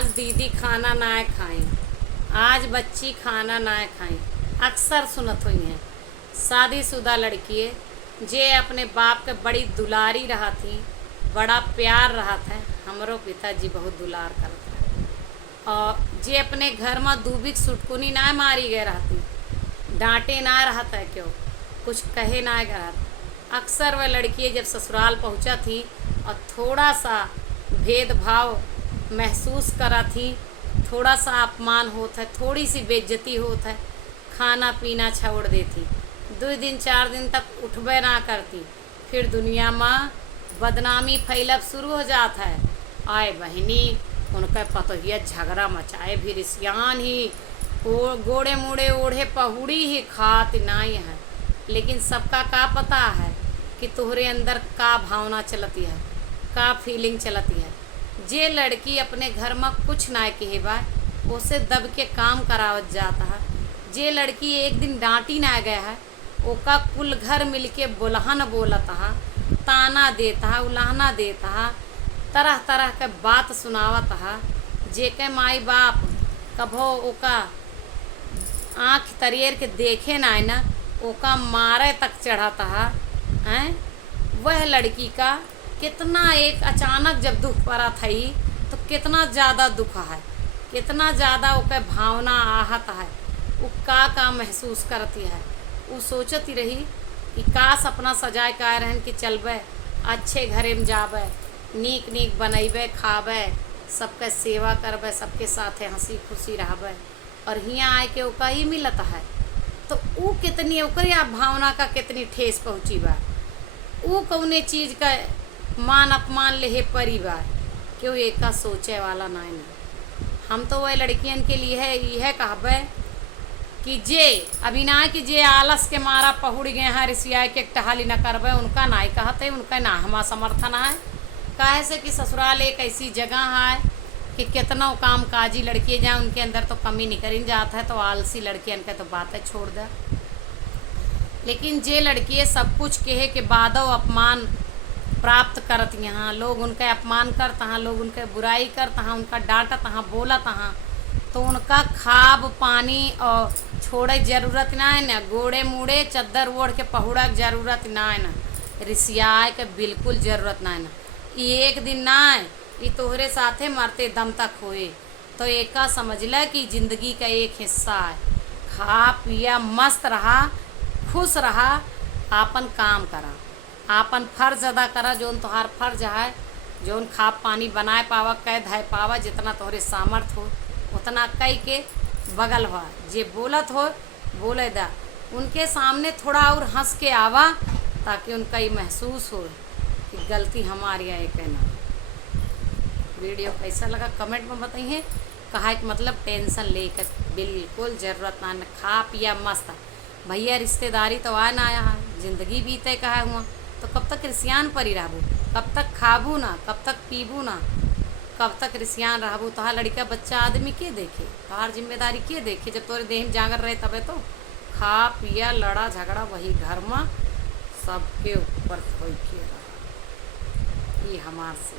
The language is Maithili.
आज दीदी खाना ना खाएं, आज बच्ची खाना ना खाएं। अक्सर सुनत हुई हैं। शादीशुदा लड़की है जे अपने बाप के बड़ी दुलारी रहा थी, बड़ा प्यार रहा था। हमरो पिताजी बहुत दुलार करता है और जे अपने घर में दूबिक सुटकुनी ना मारी गए रहती, डांटे ना रहता है, क्यों कुछ कहे ना गया। अक्सर वह लड़की जब ससुराल पहुंचा थी और थोड़ा सा भेदभाव महसूस करा थी, थोड़ा सा अपमान होता है, थोड़ी सी बेइज्जती होता है, खाना पीना छोड़ देती, 2 दिन 4 दिन तक उठबे ना करती। फिर दुनिया में बदनामी फैलब शुरू हो जाता है। आए बहनी उनका पतोहिया झगड़ा मचाए भी रिसियान ही गोड़े मुड़े ओढ़े पहुड़ी ही खात नाई है। लेकिन सबका का पता है कि तोहरे अंदर का भावना चलती है, का फीलिंग चलती है। जे लड़की अपने घर में कुछ ना कहे बा उसे दब के काम करावत जाता है। जे लड़की एक दिन डांटी ना गया है ओका कुल घर मिलके बुलहन बोलता है, ताना देता है, उलाहना देता है, तरह तरह के बात सुनावत है। जे के माई बाप कभो ओका आँख तरियर के देखे ना ना ओका मारे तक चढ़ाता है। वह लड़की का कितना एक अचानक जब दुख पड़ा थी तो कितना ज़्यादा दुख है, कितना ज़्यादा ओके भावना आहत है, वो का महसूस करती है। वो सोचती रही कि काश अपना सजाए का रहन कि चलबे अच्छे घरे में जाबे, नीक नीक बनैबे खाबे, सबके सेवा करबे, सबके साथे हंसी खुशी रहबे, और हियाँ आए के ओका ही मिलता है। तो वो कितनी ओकरे भावना का कितनी ठेस पहुँची बा, वो कौने चीज़ का मान अपमान ले परिवार क्यों एक का सोचे वाला नहीं। हम तो वह लड़कियन के लिए है यह कहबे कि जे अभी ना कि जे आलस के मारा पहुड़ गए हैं रिसिया के टहाली न करबे, उनका ना कहते, उनका ना हमारा समर्थन है। काहे से कि ससुराल एक ऐसी जगह है कि कितना काम काजी लड़की जाए उनके अंदर तो कमी नहीं करी जाता है, तो आलसी लड़कियन के तो बातें छोड़ दे। लेकिन जे लड़की सब कुछ कहे के बादो अपमान प्राप्त करत, यहाँ लोग उनके अपमान करता हैं, लोग उनके बुराई करता हैं, उनका डांटत हैं, बोलत हैं, तो उनका खाब पानी और छोड़े जरूरत ना है ना, गोड़े मुड़े चद्दर ओढ़ के पहुड़ा के जरूरत ना है ना, रिसियाए के बिल्कुल ज़रूरत ना है ना। एक दिन ना है ये तोहरे साथे मरते दम तक होए, तो एक का समझ ल कि ज़िंदगी का एक हिस्सा है। खा पिया मस्त रहा, खुश रहा, आपन काम करा, आपन फर्ज अदा करा, जोन तोहार फर्ज है, जोन खा पानी बनाए पावा, कह धाय पावा, जितना तोहरे सामर्थ हो उतना कह के बगल हुआ। जे बोलत हो बोले दा, उनके सामने थोड़ा और हंस के आवा ताकि उनका ये महसूस हो कि गलती हमारी है। कहना वीडियो कैसा लगा कमेंट में बताइए। कहा कि मतलब टेंशन लेकर बिल्कुल ज़रूरत ना, खा पिया मस्त भैया, रिश्तेदारी तो आ ना आया है, ज़िंदगी बीते कहा हुआ तो कब तक रिसियान पर ही रहबू, कब तक खाबू ना, कब तक पीबू ना, कब तक रिसियान रहबू। तोहार लड़का बच्चा आदमी के देखे, तोहार जिम्मेदारी के देखे, जब तोरे देह में जागर रहे तबे तो खा पिया लड़ा झगड़ा वही घर में सबके ऊपर हो के रहा। ये हमार से